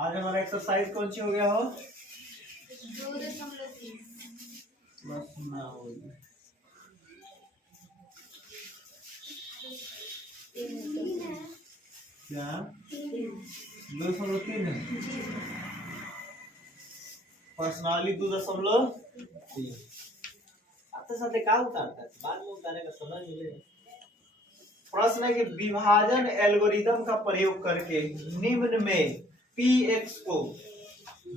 आज हमारा एक्सरसाइज कौन सी हो गया हो? 2.3 बस ना हो गया। क्या 2.3 है? पर्सनाली 2.3 आते साथ क्या उतारता है, बाद में उतारने का समझ मिले। प्रश्न है कि विभाजन एल्गोरिदम का प्रयोग करके निम्न में px को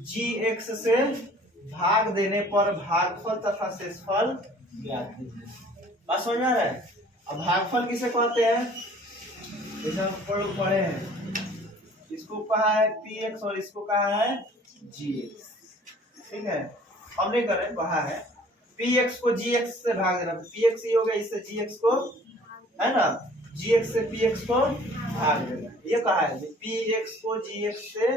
gx से भाग देने पर भागफल तथा शेषफल ज्ञात कीजिए। बात समझ में आ रहा है? अब भागफल किसे कहते हैं? जैसे हम पढ़े हैं, इसको कहा है px और इसको कहा है gx। ठीक है, हम नहीं कर रहे, कहा है px को gx से भाग देना। px ही हो गया, इससे gx को, है ना, gx से px को भाग देना। ये कहा है px को gx से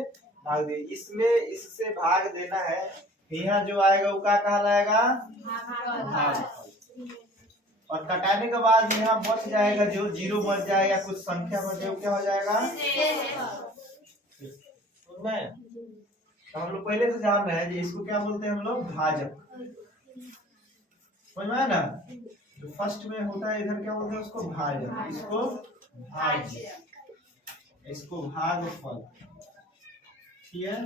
भाग दे, इसमें इससे भाग देना है। यहाँ जो आएगा वो क्या कहलाएगा? भागफल। और कटाने के बाद यहाँ बच जाएगा, जो जीरो बच जाएगा, कुछ संख्या बच जाएगा, क्या हो जाएगा? तो हम लोग पहले से जान रहे हैं कि इसको क्या बोलते हैं हम लोग? भाजक। समझ में आया ना? जो फर्स्ट में होता है इधर क्या बोलते हैं उसको? भाजक। इसको भाज्य, इसको भागफल। ठीक है,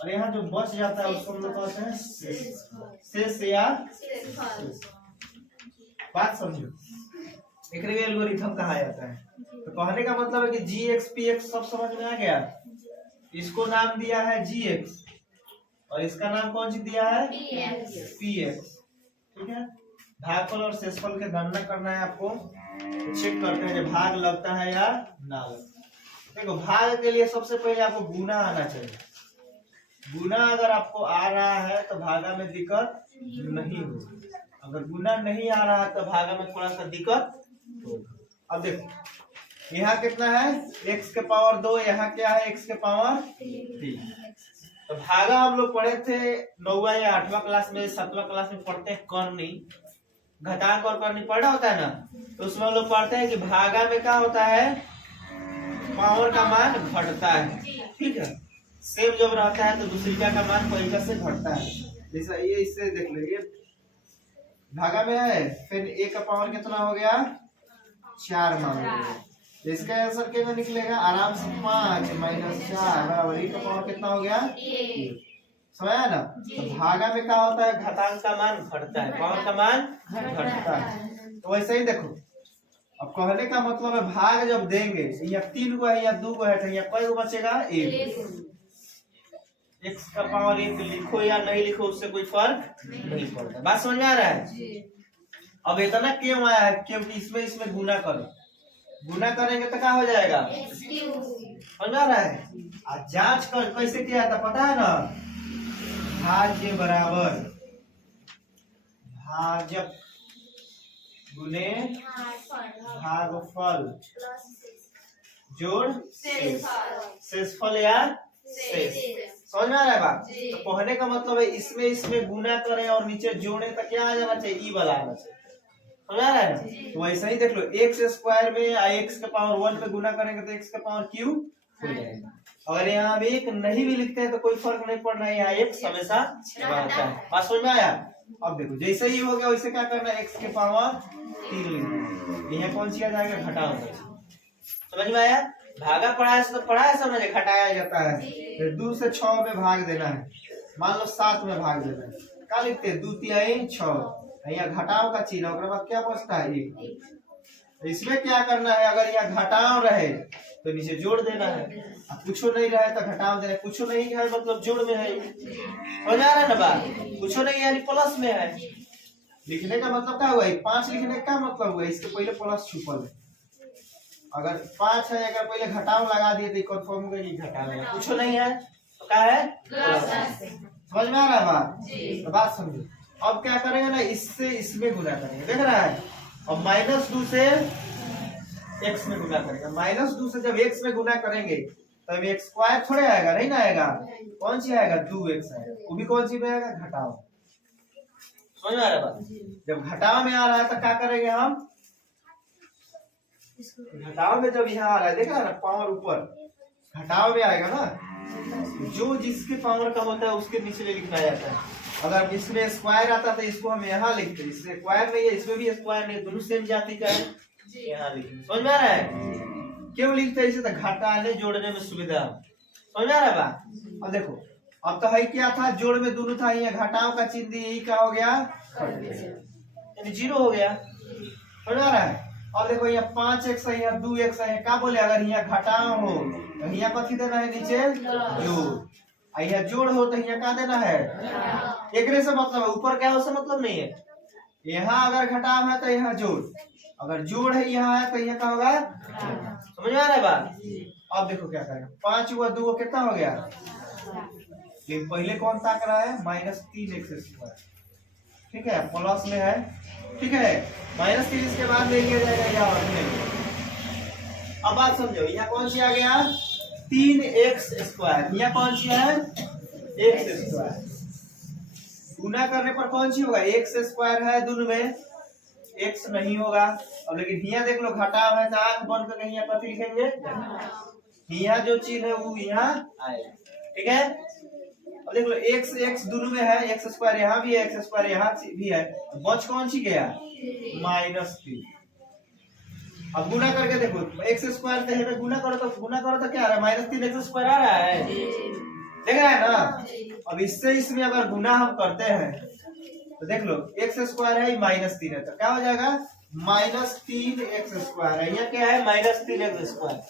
और यहाँ जो बच जाता है उसको हम लोग कहते हैं शेष या शेष। बात समझो, एक एल्गोरिथम कहा जाता है। तो कहने का मतलब है कि gx px सब समझ में आ गया। इसको नाम दिया है gx और इसका नाम कौन सी दिया है? px। ठीक है, भागफल और शेषफल के गणना करना है आपको। चेक करते हैं कि भाग लगता है या ना लगता है। देखो, भाग के लिए सबसे पहले आपको गुना आना चाहिए। गुना अगर आपको आ रहा है तो भागा में दिक्कत नहीं होगी। अगर गुना नहीं आ रहा है तो भागा में थोड़ा सा दिक्कत होगा। अब देखो, यहाँ कितना है? x के पावर 2, यहाँ क्या है? x के पावर 3। तो भागा हम लोग पढ़े थे 9वां या 8वां क्लास में, 7वां क्लास में पढ़ते हैं करनी, घटाक और करनी पढ़ा होता है ना। तो उसमें हम लोग पढ़ते हैं कि भागा में क्या होता है? पावर का मान घटता है। ठीक है, सेम जब रहता है तो दूसरी का मान पहिला से घटता है। जैसा ये, इससे देख लो, ये भागा में है, फिर a का पावर कितना हो गया? 4 मान लो। इसका आंसर क्या निकलेगा? आराम से 5 - 4 बराबर a का पावर कितना हो गया? 1। समझा ना? तो भागा में क्या होता है? घातांक का मान घटता है, पावर का मान घटता है। तो वैसे ही देखो, अब कहने का मतलब है भाग जब देंगे, यहाँ 3 को है या 2 को है, तो यहाँ कई को बचेगा? 1। x का पावर 1 लिखो या नहीं लिखो उससे कोई फर्क नहीं पड़ता। बात समझ में आ रहा है? अब इतना क्यों आया है? क्योंकि इसमें गुना करो, गुना करेंगे तो क्या हो जाएगा? समझ में आ रहा है? आज जांच कर कैसे किया था पता है ना? भाज्य बराबर भाजक गुने भागफल जोड़ शेषफल या शेष। समझ में आ रहा है बात? तो कहने का मतलब है इसमें गुना करें और नीचे जोड़े तो क्या आ जाना चाहिए? ई वाला आना चाहिए। समझ आ रहा है? तो वैसे ही देख लो, x स्क्वायर में x के पावर 1 पे गुना करेंगे तो x का पावर क्यूब हो जाएगा। अगर यहाँ भी एक नहीं भी लिखते हैं तो कोई फर्क नहीं पड़ रहा है, यहाँ x हमेशा रहता है। बात समझ में आया? अब देखो, जैसे ही हो गया वैसे क्या करना है? x के पावर 3 लिखना। यहाँ कौन सी आ जाएगा? घटा होगा। समझ में आया? भागा पढ़ाया तो पढ़ाया, समझ घटाया जाता है। फिर 2 से 6 में भाग देना है। मान लो 7 में भाग देना है, क्या लिखते हैं? 2 3 6। यहाँ घटाव का चिन्ह, उसके बाद क्या बचता है? 1। इसमें क्या करना है? अगर यहाँ घटाव रहे तो नीचे जोड़ देना है, अब कुछ नहीं रहे तो घटाव देना है। कुछ नहीं है मतलब जोड़ में है। हो जा रहा है ना बात? कुछ नहीं यानी प्लस में है। लिखने का मतलब क्या हुआ? 5 लिखने का मतलब हुआ इसके पहले प्लस छुपल है। अगर 5 है, अगर पहले घटाव लगा दिए तो कंफर्म होगा कि घटाव है। कुछ नहीं है तो क्या है? समझ में आ रहा है बात? तो बात समझो। अब क्या करेंगे ना, इससे इसमें गुना करेंगे, देख रहा है? अब -2 से x में गुना करेंगे। -2 से जब x में गुना करेंगे तब x स्क्वायर थोड़े आएगा, नहीं ना आएगा? कौन सी आएगा? 2x आएगा। वो भी कौन सी में आएगा? घटाव। समझ में आ रहा है बात? जब घटाव में आ रहा है तो क्या करेंगे हम? घटाव में जब यहाँ आ रहा है, देख रहा है ना, पावर ऊपर, घटाव में आएगा ना, जो जिसके पावर कम होता है उसके नीचे लिखना जाता है। अगर इसमें स्क्वायर आता तो इसको हम यहाँ लिखते, इसमें स्क्वायर नहीं है, इसमें भी स्क्वायर नहीं, दोनों सेम जाति का है, यहाँ लिखते। समझ में आ रहा है क्यों लिखते हैं इसे? तो घटाने जोड़ने में सुविधा। समझ में आ रहा है बा? अब देखो, अब तो है क्या था, जोड़ में दोनों था, यहाँ घटाव का चिन्ह यही क्या हो गया, यानी 0 हो गया। समझ में आ रहा है? और देखो यहाँ 5x है, यहाँ 2x है, क्या बोले अगर यहाँ घटाव हो तो यहाँ कथी देना है, नीचे जोड़, यहाँ जोड़ हो तो यहाँ क्या देना है, एक से मतलब है, ऊपर क्या हो से मतलब नहीं है। यहाँ अगर घटाव है तो यहाँ जोड़, अगर जोड़ है यहाँ है तो यहाँ क्या होगा, समझ में आ रहा है बात? अब देखो क्या करेंगे, 5 हुआ 2 कितना हो गया, लेकिन पहले कौन ताक रहा है, -3x², ठीक है, प्लस में है, ठीक है, -3 इसके बाद ले लिया जाएगा यहाँ। अब बात समझो, यहाँ कौन सी आ गया, 3x², यहाँ कौन सी है, x², गुना करने पर कौन सी होगा, x² है, दोनों में x नहीं होगा। अब लेकिन यहाँ देख लो घटाव है तो आंख बंद करके यहाँ कथी लिखेंगे, यहाँ जो चीज है वो यहाँ आएगा, ठीक है। अब देख लो x दोनों में है, x² यहाँ भी है, x² यहाँ भी है, बच कौन सी गया, -3। अब गुना करके देखो, x² से है गुना करो तो क्या आ रहा है, -3x² आ रहा है, देख रहा है ना। अब इससे इसमें अगर गुना हम करते हैं तो देख लो x² है, -3 है, तो क्या हो जाएगा, -3x² है, यहाँ क्या है, -3x²,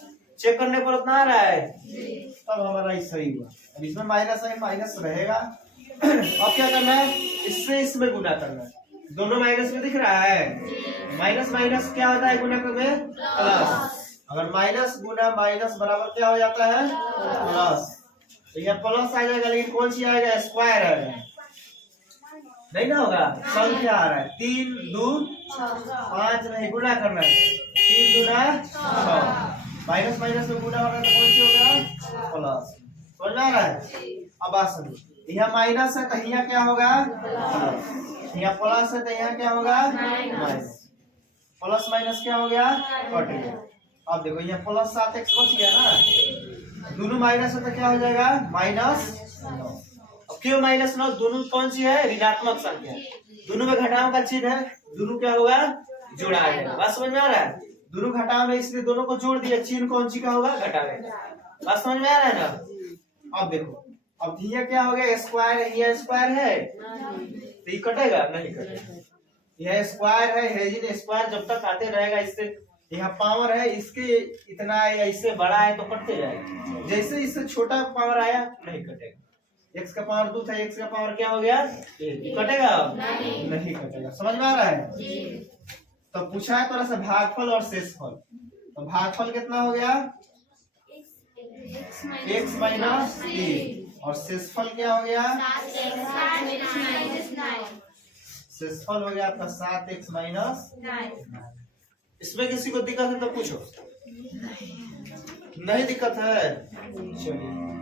चेक करने पर उतना आ रहा है, तब हमारा ये सही हुआ। अब इसमें माइनस है, माइनस रहेगा। अब क्या करना है, इससे इसमें गुना करना है, दोनों माइनस में दिख रहा है, माइनस माइनस क्या होता है गुना में, प्लस, अगर माइनस गुना माइनस बराबर क्या हो जाता है, प्लस, तो यहाँ प्लस आ जाएगा, लेकिन कौन सी आएगा, स्क्वायर आएगा, नहीं ना होगा, संख्या आ रहा है, 3 2 5 नहीं, गुना करना है, 3 दूना 6, माइनस माइनस में गुना होगा तो कौन सी होगा, प्लस। समझ में आ रहा है? अब बात समझो, यहाँ माइनस है तो यहाँ क्या होगा, प्लस, यहाँ प्लस है तो यहाँ क्या होगा, माइनस, प्लस माइनस क्या हो गया, कट गया। अब देखो यहाँ प्लस 7x बच गया ना, दोनों माइनस है तो क्या हो जाएगा, -9। अब क्यों -9, दोनों कौन सी है, ऋणात्मक संख्या, दोनों में घटाव का चिन्ह है, दोनों क्या होगा, जोड़ा जाएगा। बात समझ में आ रहा है? दोनों घटाव में, इसलिए दोनों को जोड़ दिया, चिन्ह कौन सी का होगा, घटावेगा। बात समझ में आ रहा है ना? अब देखो, अब यहाँ क्या हो गया, स्क्वायर, यह स्क्वायर है तो ये कटेगा, नहीं कटेगा, यह स्क्वायर है, जिन स्क्वायर जब तक आते रहेगा, इससे यहाँ पावर है, इसके इतना है या इससे बड़ा है तो कटते जाएगा, जैसे इससे छोटा पावर आया नहीं कटेगा, x का पावर 2 था, x का पावर क्या हो गया, 1, कटेगा, नहीं कटेगा। समझ में आ रहा है? तो पूछा है थोड़ा सा भागफल और शेषफल, तो भागफल कितना हो गया, x - 3, और शेषफल क्या हो गया, शेषफल हो गया आपका 7x - 9। इसमें किसी को दिक्कत है तो पूछो, नहीं दिक्कत है, चलिए।